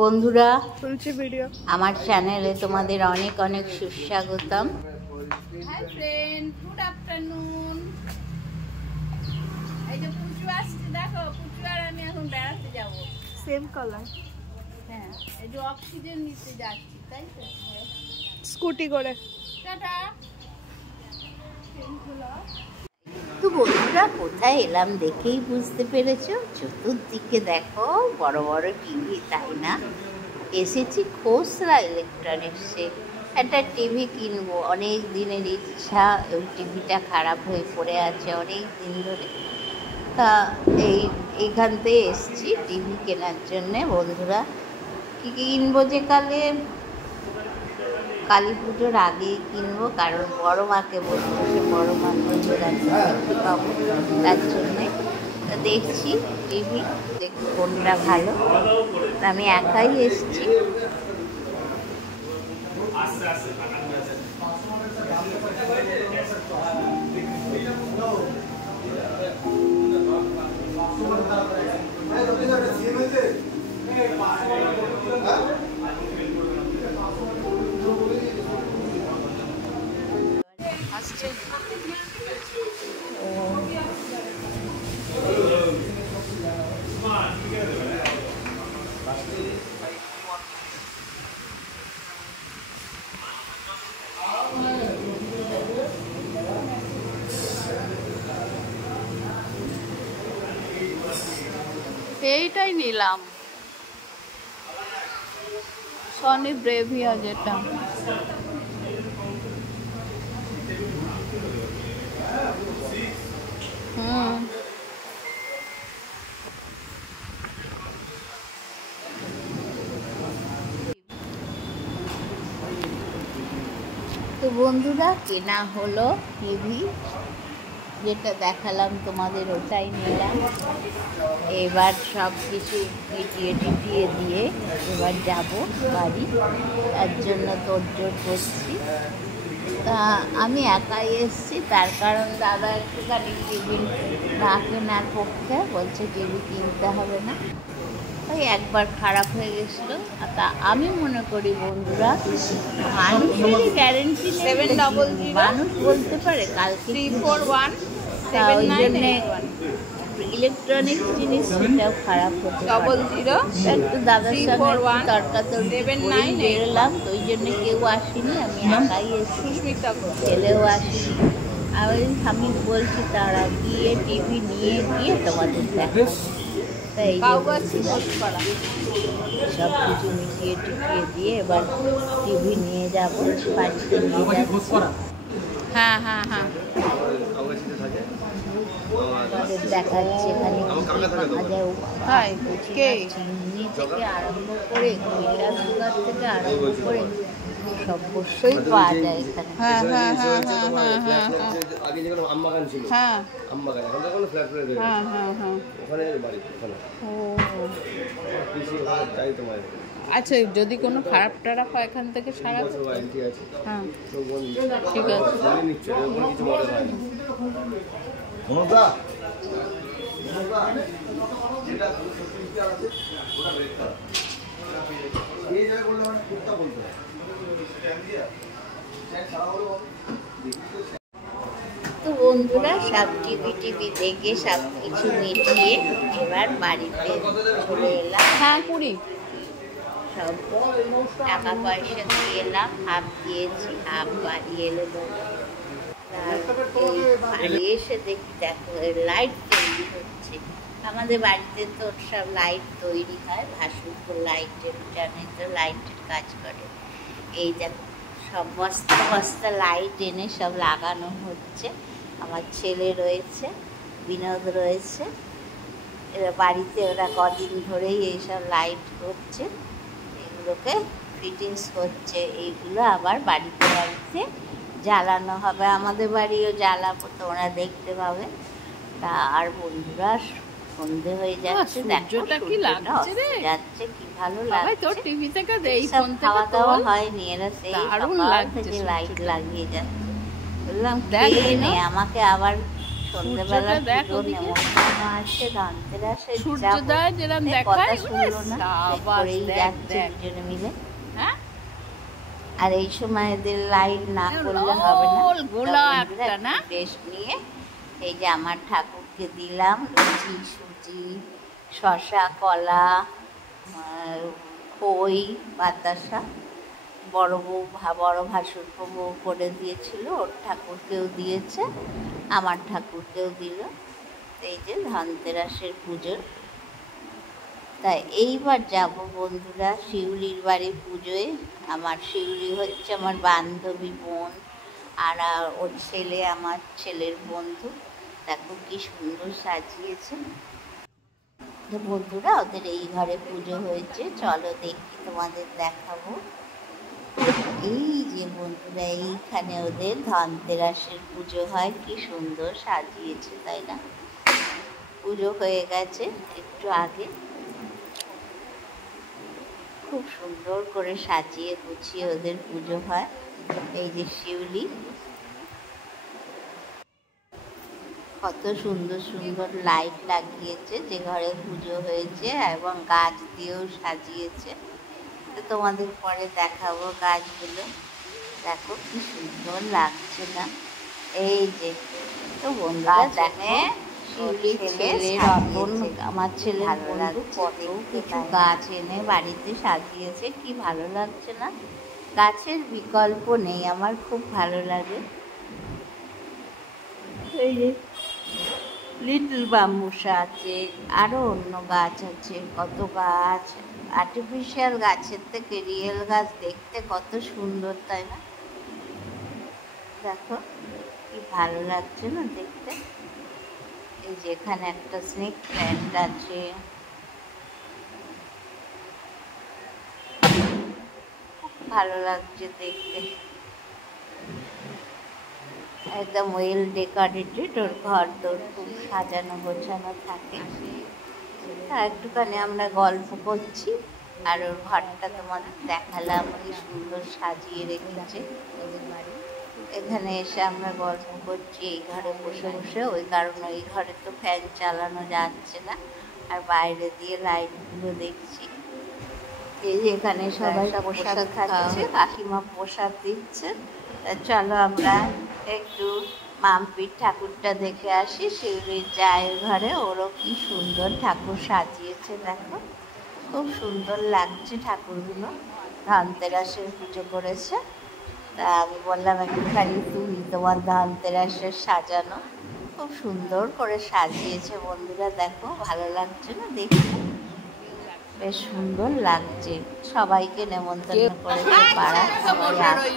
বন্ধুরা আমার চ্যানেলে তোমাদের অনেক অনেক সুস্বাগতম। Hi friend, good afternoon. এই যে পুচু আসছে, দেখো পুচু আর আমি এখন বেড়াতে যাব। Same colour. হ্যাঁ, এই যে অক্সিজেন নিতে যাচ্ছি, তাই তো? স্কুটি করে। টাটা। তো বন্ধুরা কোথায় এলাম দেখেই বুঝতে পেরেছো, চতুর্দিকে দেখো বড় বড় টিভি, তাই না? এসেছি খোসরা ইলেকট্রনিক্সে, একটা টিভি কিনবো। অনেক দিনের ইচ্ছা, ওই টিভিটা খারাপ হয়ে পড়ে আছে অনেক দিন ধরে। তা এইখান থেকে এসছি টিভি কেনার জন্যে। বন্ধুরা কী কিনবো, যে কালী পুজোর আগেই কিনবো, কারণ বড় মাকে বলবো, সে বড় মা পুজোর আগে পাবো, তার জন্যে দেখছি টিভি, দেখি কোনটা ভালো। আমি একাই এসছি। এইটাই নিলাম, সনি ব্রেভিয়া যেটা। তো বন্ধুরা কেনা হলো টিভি, যেটা দেখালাম তোমাদের ওটাই নিলাম। এবার সব কিছু মিটিয়ে টিটিয়ে দিয়ে এবার যাব বাড়ি, তার জন্য তোড়জোড় করছি। তা আমি একাই এসেছি, তার কারণ দাদা একটুখানি টিভি না কেনার পক্ষে বলছে, টিভি কিনতে হবে না। তাই একবার খারাপ হয়ে গেছিলো। তা আমি মনে করি বন্ধুরা, মানুষেরই গ্যারেন্টি, 700 মানুষ বলতে পারে কালকে 341 ওই জন্যে ইলেকট্রনিক্স জিনিস সেটাও খারাপ হতে পারে। 00 একটু দাদার সঙ্গে তর্কাতর্কি করে বেরোলাম, তো ওই জন্য কেউ আসেনি, আমি একাই এসেছি, ছেলেও আসেনি। আমি বলছি তারা গিয়ে টিভি নিয়ে গিয়ে তোমাদের দেখাবো। তাই সব কিছু মিটিয়ে টিটিয়ে দিয়ে এবার টিভি নিয়ে যাবো, বাড়িতে নিয়ে যাচ্ছি। হ্যাঁ হ্যাঁ হ্যাঁ, আমাদের দেখাচ্ছে এখানে চিমনি থেকে আরম্ভ করে কয়লা জোগাড় থেকে আরম্ভ করে সব বস্যই পাওয়া যায় এখানে। হ্যাঁ হ্যাঁ হ্যাঁ হ্যাঁ হ্যাঁ হ্যাঁ আগে যেখানে আমবাগান ছিল, হ্যাঁ আমবাগান এখন তো কোনো ফ্ল্যাট ফ্ল্যাট হয়ে গেছে। হ্যাঁ হ্যাঁ হ্যাঁ, ওখানে বাড়ি, ওখানে ও কৃষি ওখানে চাই তোমার। আচ্ছা, যদি কোনো খারাপ টারাপ হয় এখান থেকে সারা। বছর ওয়ারেন্টি আছে, হ্যাঁ সব ঠিক আছে। নিচ্ছে, কোনো কিছু মনে হয় না। মমতা যেটা আছে ওটা বের করা, এই জায়গায় বললে মানে কুত্তা বলতে হয়। তো বন্ধুরা সব টিভি দেখে সব কিছু মিটিয়ে এবার বাড়িতে চলে এলাম। হ্যাঁ, 20 সব টাকা পয়সা দিয়ে এলাম, হাফ দিয়েছি, হাফ বাড়ি এলো। বাড়ি এসে দেখি দেখো লাইট তৈরি হচ্ছে। আমাদের বাড়িতে তো সব লাইট তৈরি হয়, ভাসুরপুর লাইটের জানে তো, লাইটের কাজ করে। এই দেখো সব বস্তা বস্তা লাইট এনে সব লাগানো হচ্ছে। আমার ছেলে রয়েছে, বিনোদ রয়েছে, এরা বাড়িতে ওরা কদিন ধরেই এইসব লাইট করছে, এগুলোকে ফিটিংস করছে। এইগুলো আবার বাড়িতে বাড়িতে জ্বালানো হবে, আমাদের বাড়িও জ্বালাবো, তোমরা দেখতে পাবে। তা আর বন্ধুরা সন্ধে হয়ে যাচ্ছে, সূর্যটা কি লাগছে রে, যাচ্ছে কি ভালো লাগছে। তোর টিভি থেকে দেই, ফোন থেকে খাওয়া দাওয়া হয়নি, এরা সেই দারুণ সকাল লাগছে থেকে লাইট লাগিয়ে যাচ্ছে। বললাম দেখ খেয়ে নে, আমাকে আবার সন্ধ্যেবেলা সূর্যটা দেখ পুজো ওদিকে। নেমন্তন্ন আছে, ধনতেরাসে সূর্যোদয় যেরকম দেখায়, সাবাস, দেখ, দেখ। দুজনে মিলে। হ্যাঁ, আর এই সময় এদের লাইট না করলে হবে না। গোল গোলা তা বন্ধুরা একটা একটু না? রেস্ট নিয়ে এই যে আমার ঠাকুরকে দিলাম লুচি, সুজি, শসা, কলা, খই, বাতাসা। বড় ভাসুরপো বউ করে দিয়েছিল, ওর ঠাকুরকেও দিয়েছে, আমার ঠাকুরকেও দিল। এই যে ধনতেরাসের পুজো। তাই এইবার যাব বন্ধুরা শিউলির বাড়ি পুজোয়। আমার শিউলি হচ্ছে আমার বান্ধবী বোন, আর ওর ছেলে আমার ছেলের বন্ধু। দেখো কি সুন্দর সাজিয়েছে। তো বন্ধুরা ওদের এই ঘরে পুজো হয়েছে, চলো দেখি তোমাদের দেখাবো। এই যে বন্ধুরা এইখানে ওদের ধনতেরাসের পুজো হয়, কি সুন্দর সাজিয়েছে তাই না? পুজো হয়ে গেছে একটু আগে, খুব সুন্দর করে সাজিয়ে গুছিয়ে ওদের পুজো হয়। এই যে শিউলি, কত সুন্দর সুন্দর লাইট লাগিয়েছে যে ঘরে পুজো হয়েছে, এবং গাছ দিয়েও সাজিয়েছে। তো তোমাদের পরে দেখাবো গাছগুলো। দেখো কি সুন্দর লাগছে না? এই যে তো বন্ধুরা দেখো শিউলির ছেলে রতন, আমার ছেলের বন্ধু, কত কিছু গাছ এনে বাড়িতে সাজিয়েছে, কি ভালো লাগছে না? গাছের বিকল্প নেই, আমার খুব ভালো লাগে। এই যে লিটল বাম্বুসা আছে, আরও অন্য গাছ আছে, কত গাছ। আর্টিফিশিয়াল গাছের থেকে রিয়েল গাছ দেখতে কত সুন্দর তাই না? দেখো কি ভালো লাগছে না দেখতে? এই যে এখানে একটা স্নেক প্ল্যান্ট আছে, খুব ভালো লাগছে দেখতে, একদম ওয়েল ডেকোরেটেড। ওর ঘর তোর খুব সাজানো গোছানো থাকে। একটুখানি আমরা গল্প করছি, আর ওর ঘরটা তোমাদের দেখালাম, কি সুন্দর সাজিয়ে রেখেছে ওদের বাড়ি। এখানে এসে আমরা গল্প করছি এই ঘরে বসে বসে, ওই কারণে এই ঘরে তো ফ্যান চালানো যাচ্ছে না, আর বাইরে দিয়ে লাইটগুলো দেখছি। এই যে এখানে সবাই প্রসাদ খাচ্ছে, কাকিমা প্রসাদ দিচ্ছে। চলো আমরা একটু মাম্পির ঠাকুরটা দেখে আসি, শিউলির জায়ের ঘরে। ওরও কি সুন্দর ঠাকুর সাজিয়েছে দেখো, খুব সুন্দর লাগছে ঠাকুরগুলো। ধনতেরাসের পুজো করেছে, তা আমি বললাম একটুখানি তুই তোমার ধনতেরাসের সাজানো, খুব সুন্দর করে সাজিয়েছে বন্ধুরা। দেখো ভালো লাগছে না দেখতে? বেশ সুন্দর লাগছে। সবাইকে নেমন্তন্ন করেছে পাড়া, সবাই আসছে।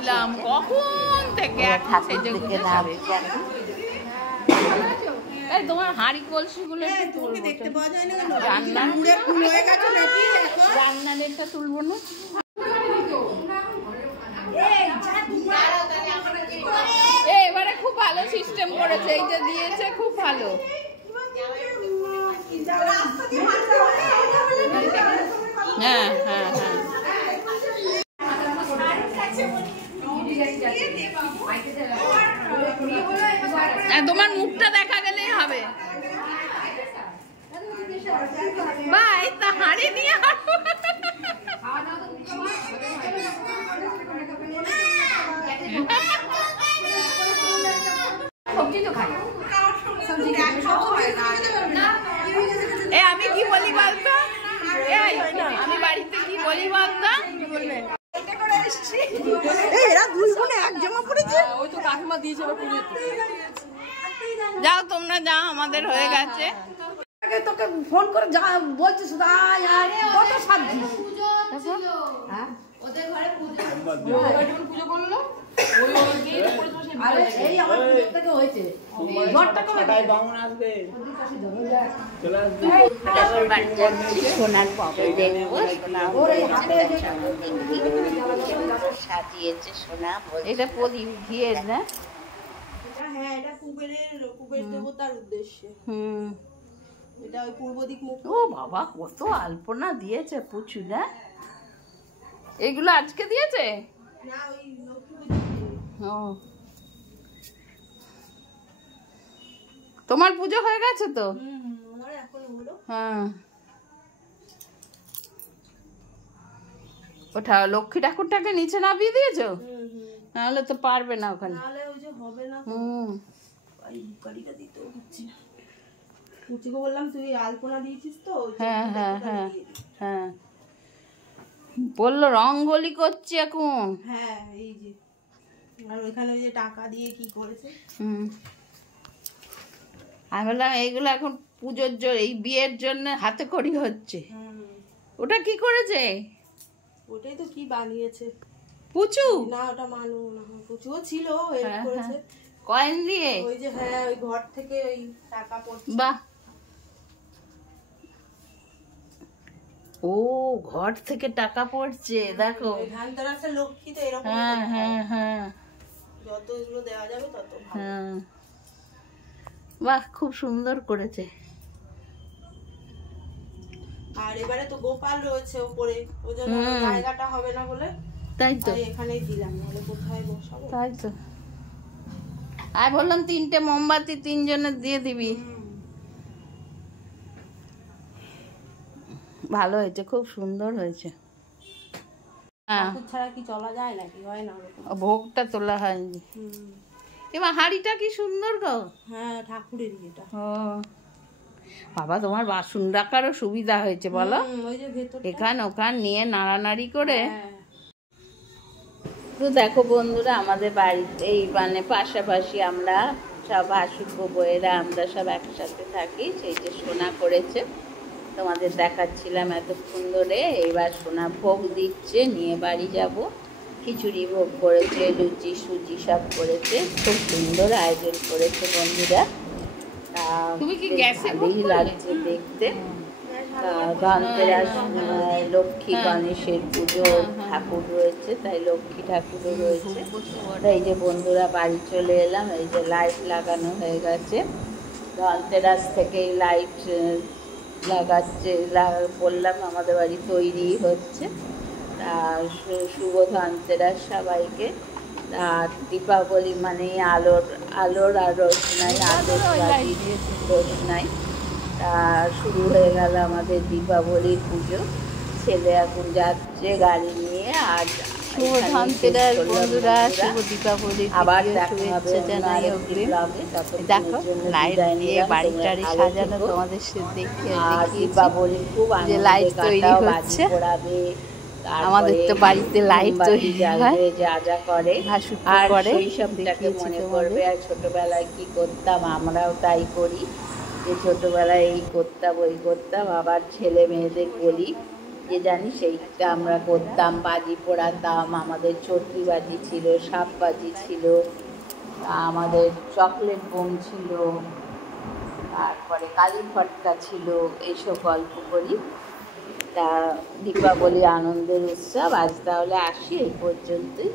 ঠাকুর থেকে নামছে এখন। তোমার হাঁড়ি কলসিগুলো দেখতে পাওয়া যায় না কেন? রান্নাদেরটা তুলবো না? এবারে খুব ভালো সিস্টেম করেছে, এই যে দিয়েছে খুব ভালো। হ্যাঁ হ্যাঁ হ্যাঁ, তোমার মুখটা দেখা গেলেই হবে। ভাই তা হাঁড়ি নিয়ে আসবো। সবজি তো খাই। আমি কি বলি বলতো, আমি বাড়িতে কি বলি বলতো, এরা দুই বোনে এক জামা পড়েছে। ওই তো কাকিমা দিয়েছে। যাও তোমরা যাও, আমাদের হয়ে গেছে। তোকে ফোন করে যা বলছিস কত সাজি ওদের ঘরে পুজো করলো, এই আমার পুজোর থেকে হয়েছে। সোনার পরে দেখবো, সাজিয়েছে সোনা। এটা প্রদীপ ঘিয়ের না? হ্যাঁ, এটা কুবের দেবতার উদ্দেশ্যে। এটা ওই পূর্ব দিক মুখ। ও বাবা, কত আলপনা দিয়েছে পুচু না? এগুলো আজকে দিয়েছে? না, ওই লক্ষ্মী পুজো। ও তোমার পুজো হয়ে গেছে তো? আমার এখন হলো। হ্যাঁ, ওটা লক্ষ্মী ঠাকুরটাকে নিচে নামিয়ে দিয়েছো? নাহলে তো পারবে না ওখানে। নাহলে ওই যে হবে না। গাড়িটা দিতেও হচ্ছে না। কুচিকে বললাম তুই আলপনা দিয়েছিস তো? হ্যাঁ হ্যাঁ হ্যাঁ হ্যাঁ, বললো রঙ্গোলি করছি এখন। হ্যাঁ এই যে, আর ওইখানে ওই যে টাকা দিয়ে কি করেছে। আমি বললাম এইগুলো এখন পুজোর জন্য, এই বিয়ের জন্য হাতে করি হচ্ছে। ওটা কি করেছে? ওটাই তো কি বানিয়েছে। পুচু না ওটা মানু না, পুচুও ছিল, হেল্প করেছে কয়েন দিয়ে। ওই যে হ্যাঁ ওই ঘর থেকে ওই টাকা পড়ছে। বাহ, ও ঘর থেকে টাকা পড়ছে, দেখো। ধানতেরাসের লক্ষ্মী তো এরকম। হ্যাঁ হ্যাঁ হ্যাঁ যত এগুলো দেওয়া যাবে তত ভালো। হ্যাঁ, বাহ খুব সুন্দর করেছে। আর এবারে তো গোপাল রয়েছে উপরে, ওই জন্য জায়গাটা হবে না বলে তাই তো, এখানেই দিলাম, নাহলে কোথায় বসাবো। তাই তো। আমি বললাম 3টে মোমবাতি 3 জনের দিয়ে দিবি। ভালো হয়েছে, খুব সুন্দর হয়েছে। হ্যাঁ, ঠাকুর ছাড়া কি চলা যায় নাকি? হয় না ওরকম। ভোগটা তোলা হয়নি। এবার হাঁড়িটা কি সুন্দর গো। হ্যাঁ ঠাকুরেরই এটা। ও বাবা, তোমার বাসন রাখারও সুবিধা হয়েছে বলো। ওই যে ভেতর এখান ওখান নিয়ে নাড়ানাড়ি করে। তো দেখো বন্ধুরা, আমাদের বাড়িতে এই মানে পাশাপাশি আমরা সব ভাসুর বউয়েরা আমরা সব একসাথে থাকি। সেই যে সোনা করেছে, তোমাদের দেখাচ্ছিলাম এতক্ষণ ধরে। এইবার সোনা ভোগ দিচ্ছে, নিয়ে বাড়ি যাব। খিচুড়ি ভোগ করেছে, লুচি সুজি সব করেছে, খুব সুন্দর আয়োজন করেছে বন্ধুরা। তুমি কি গ্যাসে ভালোই লাগছে দেখতে। ধনতেরাস, লক্ষ্মী গণেশের পুজো, ঠাকুর রয়েছে, তাই লক্ষ্মী ঠাকুরও রয়েছে। এই যে বন্ধুরা বাড়ি চলে এলাম, এই যে লাইট লাগানো হয়ে গেছে। ধনতেরাস থেকেই লাইট লাগাচ্ছে, বললাম আমাদের বাড়ি তৈরি হচ্ছে। আর শুভ ধনতেরাস সবাইকে। আর দীপাবলি মানে আলোর আলোর আর রোশনাই, আতশবাজির রোশনাই। শুরু হয়ে গেল আমাদের দীপাবলির পুজো। ছেলে এখন যাচ্ছে গাড়ি নিয়ে। আর শুভ ধনতেরাস বন্ধুরা, শুভ দীপাবলি, আবার শুভেচ্ছা জানাই অগ্রিম। দেখো লাইট দিয়ে বাড়ি টাড়ি সাজানো, তোমাদের দেখিয়েছি যে লাইট তৈরি হচ্ছে। আমাদের তো বাড়িতে লাইট তৈরি হয়, যা যা করে ভাসুর করে, সেইসবটাকে মনে করবে। আর ছোটবেলায় কি করতাম, আমরাও তাই করি, যে ছোটবেলায় এই করতাম ওই করতাম। আবার ছেলে মেয়েদের বলি যে জানি সেইটা আমরা করতাম। বাজি পোড়াতাম, আমাদের চটকি বাজি ছিল, সাপ বাজি ছিল, আমাদের চকলেট বোম ছিল, তারপরে কালী ফটকা ছিল, এইসব গল্প করি। তা দীপাবলি আনন্দের উৎসব। আজ তাহলে আসি এই পর্যন্তই।